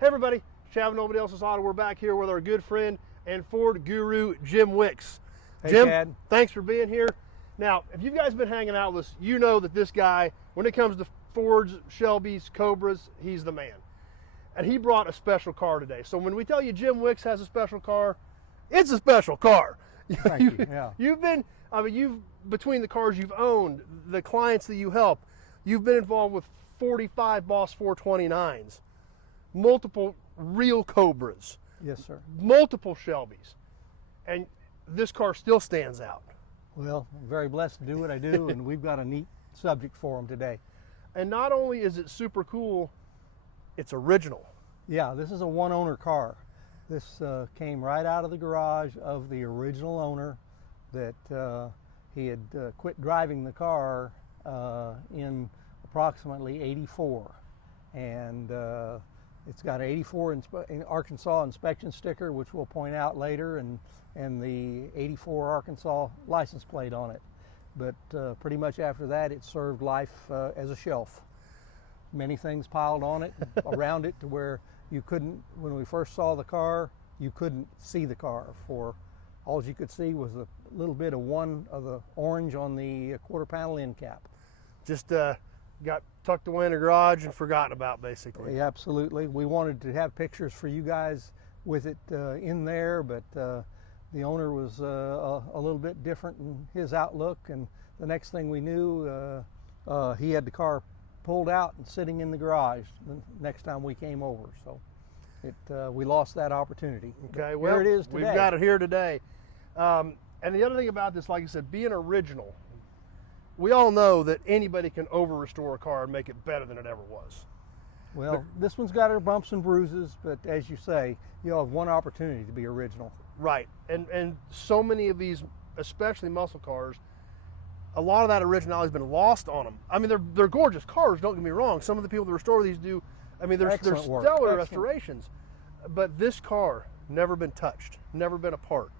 Hey everybody, Chav Nobody Else's Auto. We're back here with our good friend and Ford guru, Jim Wicks. Hey, Jim, Chad. thanks for being here. Now, if you guys been hanging out with us, you know that this guy, when it comes to Fords, Shelbys, Cobras, he's the man. And he brought a special car today. So when we tell you Jim Wicks has a special car, it's a special car. Thank you. Yeah. You've been, between the cars you've owned, the clients that you help, you've been involved with 45 Boss 429s, multiple real Cobras. Yes, sir. Multiple Shelbys. And this car still stands out. Well, I'm very blessed to do what I do, and we've got a neat subject for them today. And not only is it super cool, it's original. Yeah, this is a one-owner car. This came right out of the garage of the original owner that he had quit driving the car in approximately '84. And it's got an '84 in Arkansas inspection sticker, which we'll point out later, and the '84 Arkansas license plate on it. But pretty much after that, it served life as a shelf. Many things piled on it, around it, to where you couldn't, when we first saw the car, you couldn't see the car. For all you could see was a little bit of one of the orange on the quarter panel end cap. Just got tucked away in a garage and forgotten about, basically. Yeah, absolutely. We wanted to have pictures for you guys with it in there, but the owner was a little bit different in his outlook, and the next thing we knew, he had the car pulled out and sitting in the garage the next time we came over. So we lost that opportunity. Okay, but well, here it is today. We've got it here today. And the other thing about this, like I said, being original, we all know that anybody can over-restore a car and make it better than it ever was. Well, this one's got her bumps and bruises, but as you say, you'll have one opportunity to be original. Right, and so many of these, especially muscle cars, a lot of that originality has been lost on them. I mean, they're gorgeous cars, don't get me wrong. Some of the people that restore these do, I mean, they're stellar restorations. But this car, never been touched, never been apart.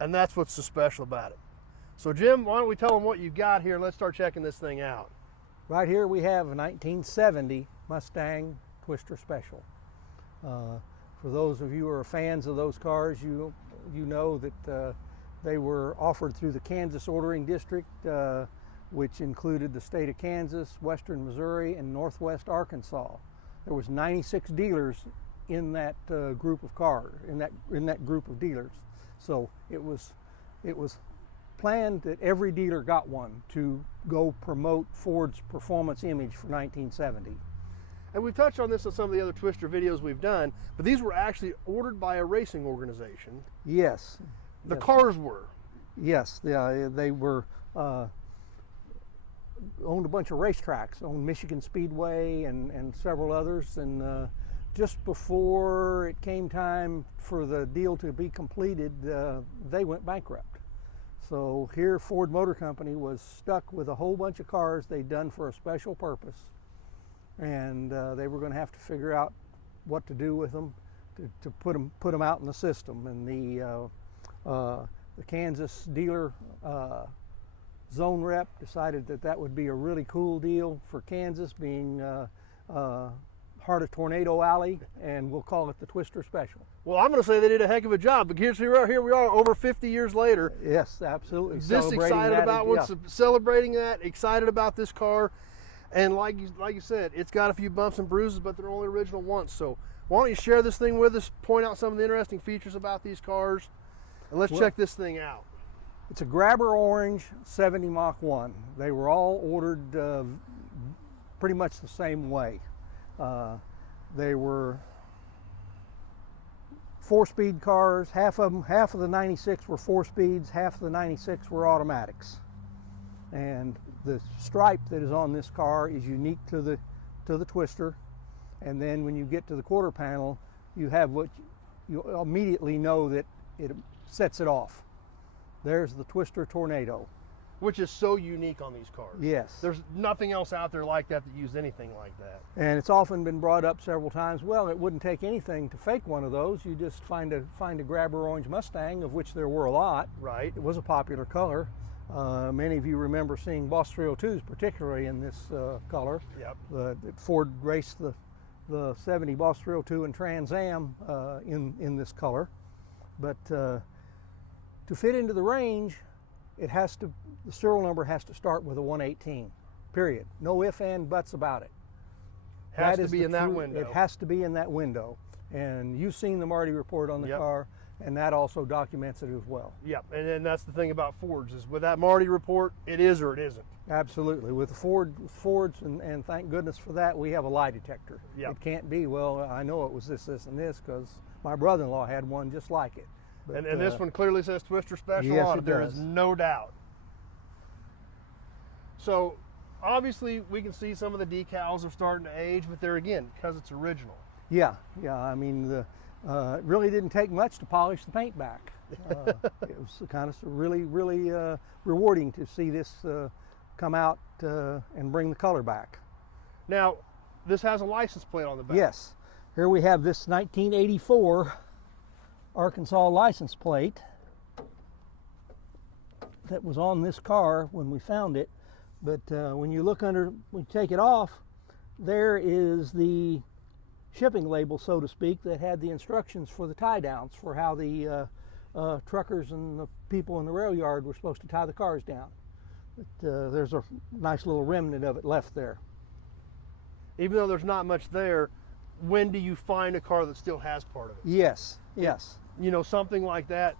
And that's what's so special about it. So Jim, why don't we tell them what you got here, and let's start checking this thing out. Right here we have a 1970 Mustang Twister Special. For those of you who are fans of those cars, you know that they were offered through the Kansas Ordering District, which included the state of Kansas, western Missouri, and northwest Arkansas. There was 96 dealers in that group of cars, in that group of dealers. So it was planned that every dealer got one to go promote Ford's performance image for 1970. And we've touched on this on some of the other Twister videos we've done, but these were actually ordered by a racing organization. Yes. The cars were. Yes, they were owned a bunch of racetracks, owned Michigan Speedway and several others, and just before it came time for the deal to be completed, they went bankrupt. So here Ford Motor Company was stuck with a whole bunch of cars they'd done for a special purpose, and they were going to have to figure out what to do with them to put them out in the system. And the Kansas dealer zone rep decided that would be a really cool deal for Kansas, being heart of Tornado Alley, and we'll call it the Twister Special. Well, I'm going to say they did a heck of a job, but here we are over 50 years later. Yes, absolutely. This excited about celebrating that, excited about this car, and like you said, it's got a few bumps and bruises, but they're only original once. So why don't you share this thing with us, point out some of the interesting features about these cars, and let's check this thing out. It's a grabber orange 70 Mach 1. They were all ordered pretty much the same way. They were 4-speed cars. Half of the 96 were 4-speeds, half of the 96 were automatics. And the stripe that is on this car is unique to the Twister. And then when you get to the quarter panel, you have what you immediately know that it sets it off. There's the Twister Tornado. Which is so unique on these cars. Yes. There's nothing else out there like that used anything like that. And it's often been brought up several times, well, it wouldn't take anything to fake one of those. You just find a grabber orange Mustang, of which there were a lot. Right. It was a popular color. Many of you remember seeing Boss 302s, particularly in this color. Yep. Ford raced the the 70 Boss 302 and Trans Am in this color. But to fit into the range, it has to, the serial number has to start with a 118, period. No ifs, and buts about it. Has to be in that window. It has to be in that window. And you've seen the Marty report on the car, and that also documents it as well. Yep, and then that's the thing about Fords, is with that Marty report, it is or it isn't. Absolutely. With the Fords, and thank goodness for that, we have a lie detector. Yep. It can't be, well, I know it was this, this, and this, because my brother-in-law had one just like it. But, and this one clearly says Twister Special yes, on it. it There does. is no doubt. So, obviously, we can see some of the decals are starting to age, but they're, again, because it's original. Yeah, I mean, it really didn't take much to polish the paint back. It was kind of really, really rewarding to see this come out and bring the color back. Now, this has a license plate on the back. Yes. Here we have this 1984 Arkansas license plate that was on this car when we found it. But when you look under, when you take it off, there is the shipping label, so to speak, that had the instructions for the tie downs, for how the truckers and the people in the rail yard were supposed to tie the cars down. But there's a nice little remnant of it left there. Even though there's not much there, when do you find a car that still has part of it? Yes, yes. You know, something like that,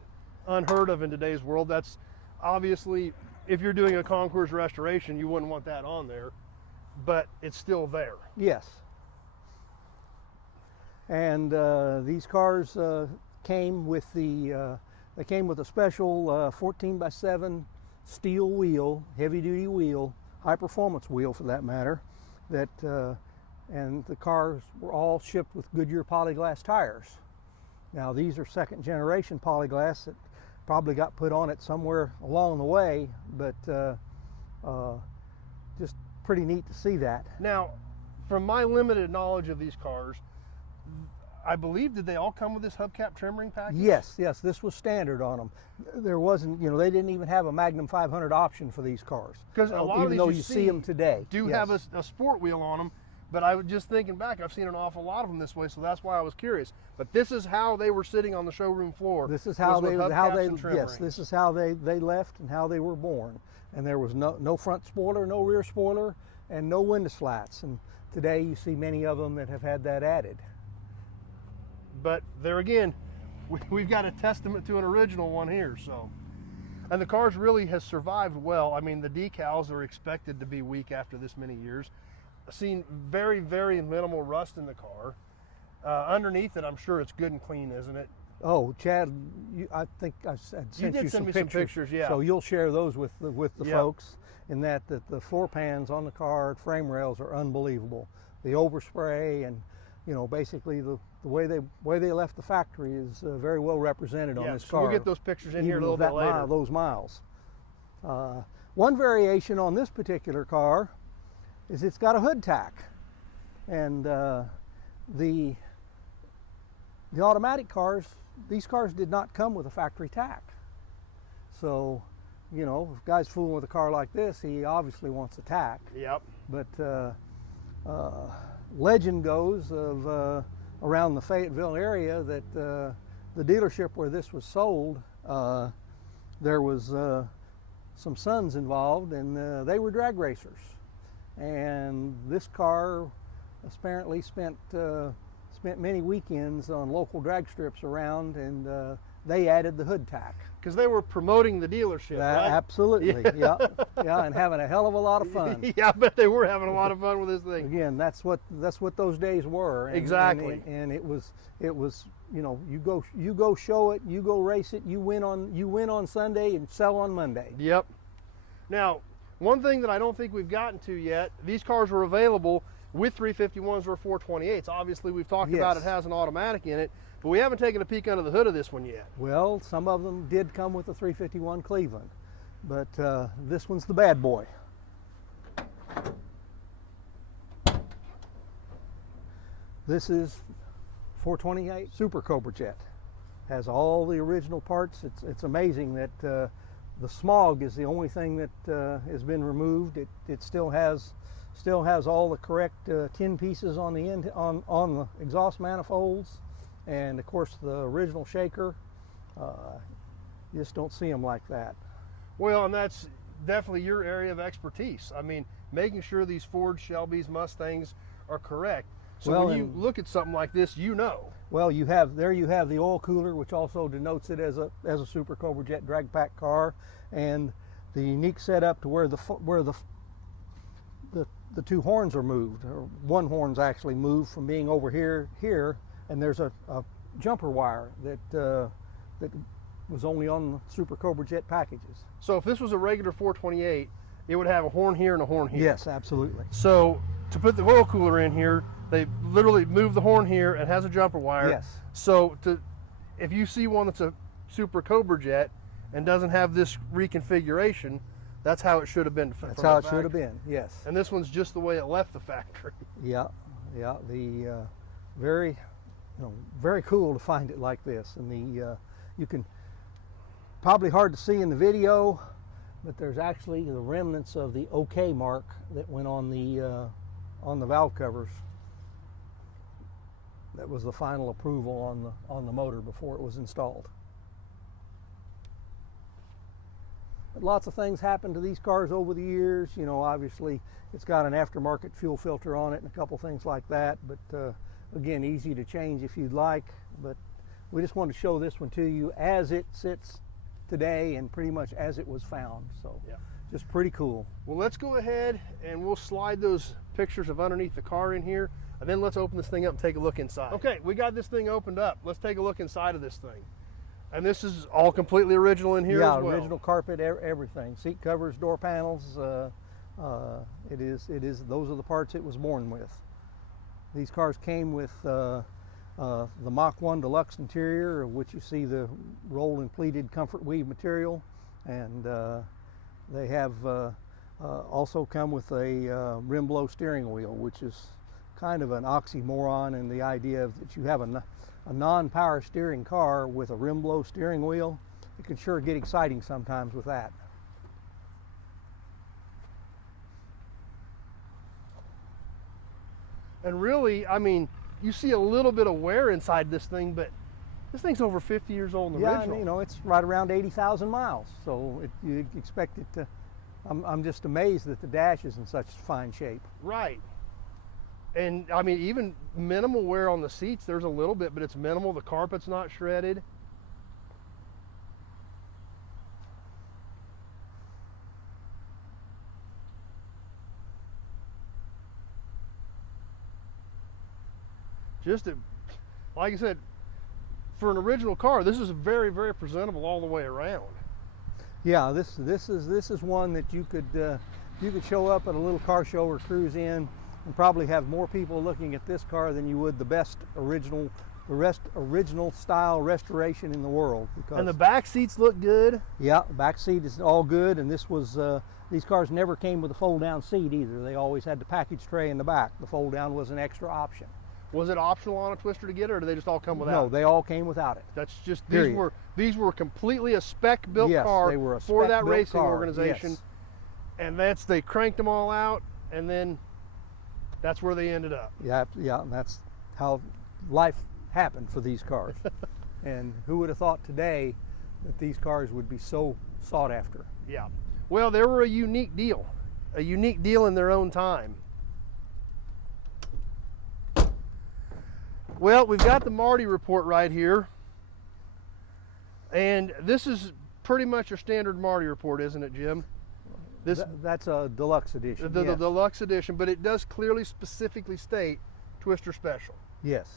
unheard of in today's world. That's obviously, if you're doing a Concours restoration, you wouldn't want that on there, but it's still there. Yes. And these cars came with the they came with a special 14x7 steel wheel, heavy-duty wheel, high-performance wheel for that matter. That and the cars were all shipped with Goodyear polyglass tires. Now these are second-generation polyglass that probably got put on it somewhere along the way, but just pretty neat to see that. Now, from my limited knowledge of these cars, I believe, did they all come with this hubcap trim ring package? Yes, this was standard on them. There wasn't, you know, they didn't even have a Magnum 500 option for these cars. Because a lot of even these though you see them today do have a sport wheel on them, but I was just thinking back, I've seen an awful lot of them this way, so that's why I was curious. But this is how they were sitting on the showroom floor. This is how they yes, this is how they left and how they were born. And there was no front spoiler, no rear spoiler, and no window slats. And today you see many of them that have had that added. But there again, we've got a testament to an original one here. So, and the cars really has survived well. I mean, the decals are expected to be weak after this many years. I've seen very, very minimal rust in the car. Underneath it, I'm sure it's good and clean, isn't it? Oh, Chad, I think I sent you some pictures. Yeah. So you'll share those with the folks. In that the floor pans on the car, frame rails are unbelievable. The overspray and, you know, basically the way they left the factory is very well represented on this car. We'll get those pictures in here a little bit later. Those miles. One variation on this particular car is it's got a hood tack, and the automatic cars, these cars did not come with a factory tack. So, you know, if a guy's fooling with a car like this, he obviously wants a tack. Yep. But legend goes of around the Fayetteville area that the dealership where this was sold, there was some sons involved, and they were drag racers. And this car apparently spent many weekends on local drag strips around, and they added the hood tack. Because they were promoting the dealership, right? Absolutely, yeah, and having a hell of a lot of fun. Yeah, I bet they were having a lot of fun with this thing. Again, that's what those days were. And, exactly. And it was, you know, you go show it, you go race it, you win on Sunday and sell on Monday. Yep. Now, one thing that I don't think we've gotten to yet, these cars were available with 351s or 428s. Obviously, we've talked about it has an automatic in it, but we haven't taken a peek under the hood of this one yet. Well, some of them did come with a 351 Cleveland, but this one's the bad boy. This is 428 Super Cobra Jet. Has all the original parts. It's amazing that The smog is the only thing that has been removed. It still has all the correct tin pieces on the end on the exhaust manifolds, and of course the original shaker. You just don't see them like that. Well, and that's definitely your area of expertise. I mean, making sure these Fords, Shelbys, Mustangs are correct. So Well, when you look at something like this, you know. Well, you have the oil cooler, which also denotes it as a Super Cobra Jet drag pack car, and the unique setup to where the two horns are moved, or one horn's actually moved from being over here, and there's a jumper wire that was only on the Super Cobra Jet packages. So if this was a regular 428, it would have a horn here and a horn here. Yes, absolutely. So to put the oil cooler in here, they literally move the horn here and has a jumper wire. Yes. So if you see one that's a Super Cobra Jet and doesn't have this reconfiguration, that's how it should have been. That's how it should have been. Yes. And this one's just the way it left the factory. Yeah. The very cool to find it like this, and you can probably hard to see in the video, but there's actually the remnants of the OK mark that went on the valve covers. That was the final approval on the motor before it was installed. But lots of things happened to these cars over the years. You know, obviously it's got an aftermarket fuel filter on it and a couple things like that, but again, easy to change if you'd like. But we just wanted to show this one to you as it sits today and pretty much as it was found. So yeah, just pretty cool. Well, let's go ahead and we'll slide those pictures of underneath the car in here, and then let's open this thing up and take a look inside. Okay, we got this thing opened up. Let's take a look inside of this thing. And this is all completely original in here as well. Yeah, original carpet, everything. Seat covers, door panels. It is. Those are the parts it was born with. These cars came with the Mach 1 Deluxe interior, of which you see the rolled and pleated comfort weave material, and they have also come with a rim blow steering wheel, which is kind of an oxymoron in the idea of that you have a non-power steering car with a rim blow steering wheel. It can sure get exciting sometimes with that. And really, I mean, you see a little bit of wear inside this thing, but this thing's over 50 years old and original. Yeah, you know, it's right around 80,000 miles, so you expect it to. I'm just amazed that the dash is in such fine shape. Right. And I mean, even minimal wear on the seats, there's a little bit, but it's minimal. The carpet's not shredded. Like I said, for an original car, this is very, very presentable all the way around. Yeah, this is one that you could show up at a little car show or cruise in and probably have more people looking at this car than you would the best original style restoration in the world. And the back seats look good. Yeah, back seat is all good, and this was these cars never came with a fold down seat either. They always had the package tray in the back. The fold down was an extra option. Was it optional on a Twister to get it, or did they just all come without? No, they all came without it. That's just these were completely a spec built car they were a for that spec-built racing car. organization. Yes. And they cranked them all out, and then that's where they ended up. Yeah, and that's how life happened for these cars. And who would have thought today that these cars would be so sought after? Yeah. Well, they were a unique deal in their own time. Well, we've got the Marty report right here, and this is pretty much your standard Marty report, isn't it, Jim? That's a deluxe edition. The yes. deluxe edition, but it does clearly specifically state Twister Special. Yes.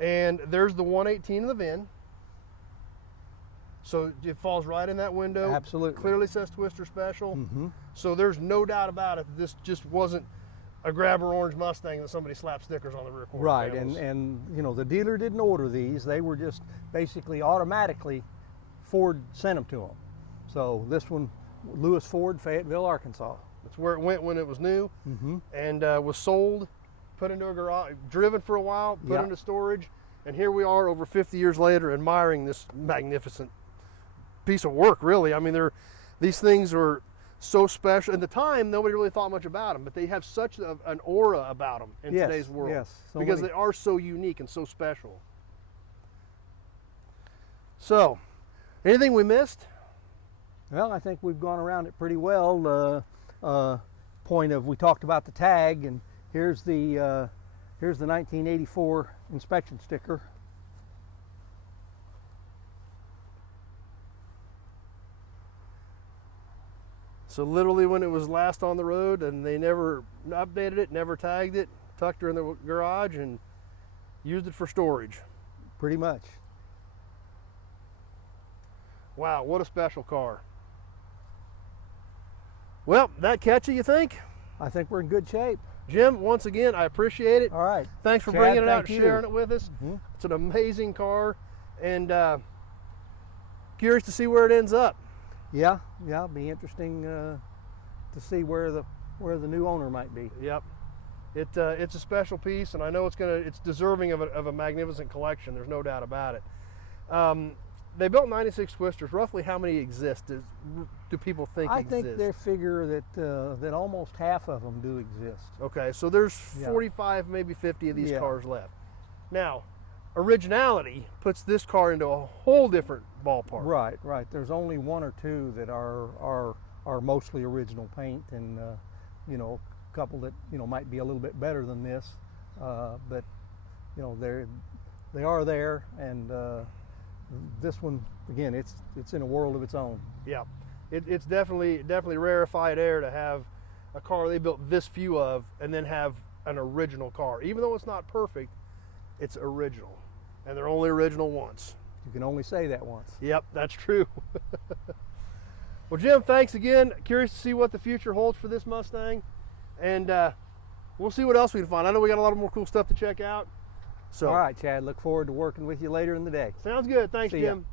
And there's the 118 in the VIN, so it falls right in that window. Absolutely. Clearly says Twister Special. Mm-hmm. So there's no doubt about it that this just wasn't a grabber orange Mustang that somebody slapped stickers on the rear quarter Right, panels. and you know, the dealer didn't order these. They were just basically automatically, Ford sent them to them. So this one, Lewis Ford, Fayetteville, Arkansas. That's where it went when it was new, mm-hmm. and was sold, put into a garage, driven for a while, put into storage, and here we are over 50 years later admiring this magnificent piece of work, really. I mean, These things are so special. At the time, nobody really thought much about them, but they have such an aura about them in Yes, today's world. yes. So because many- they are so unique and so special. So, anything we missed? Well, I think we've gone around it pretty well. Point of, we talked about the tag, and here's the 1984 inspection sticker. So literally when it was last on the road, and they never updated it, never tagged it, tucked her in the garage and used it for storage. Pretty much. Wow, what a special car. Well, that catchy, you think? I think we're in good shape. Jim, once again, I appreciate it. All right. Thanks for Chad, bringing it out thank and you. sharing it with us. Mhm. It's an amazing car, and curious to see where it ends up. Yeah, it'll be interesting to see where the new owner might be. Yep, it's a special piece, and I know it's deserving of a magnificent collection. There's no doubt about it. They built 96 Twisters. Roughly how many exist? Do people think I exist? think they figure that almost half of them do exist. Okay, so there's Yeah. 45, maybe 50 of these Yeah. cars left. Now, originality puts this car into a whole different ballpark. Right. There's only one or two that are mostly original paint, and you know, a couple that might be a little bit better than this, but they are there, and this one again, it's in a world of its own. Yeah, it's definitely rarefied air to have a car they built this few of, and then have an original car. Even though it's not perfect, it's original, and they're only original once. You can only say that once. Yep, that's true. Well, Jim, thanks again. Curious to see what the future holds for this Mustang, and we'll see what else we can find. I know we got a lot more cool stuff to check out. So, All right, Chad. Look forward to working with you later in the day. sounds good. Thanks, See ya. Jim.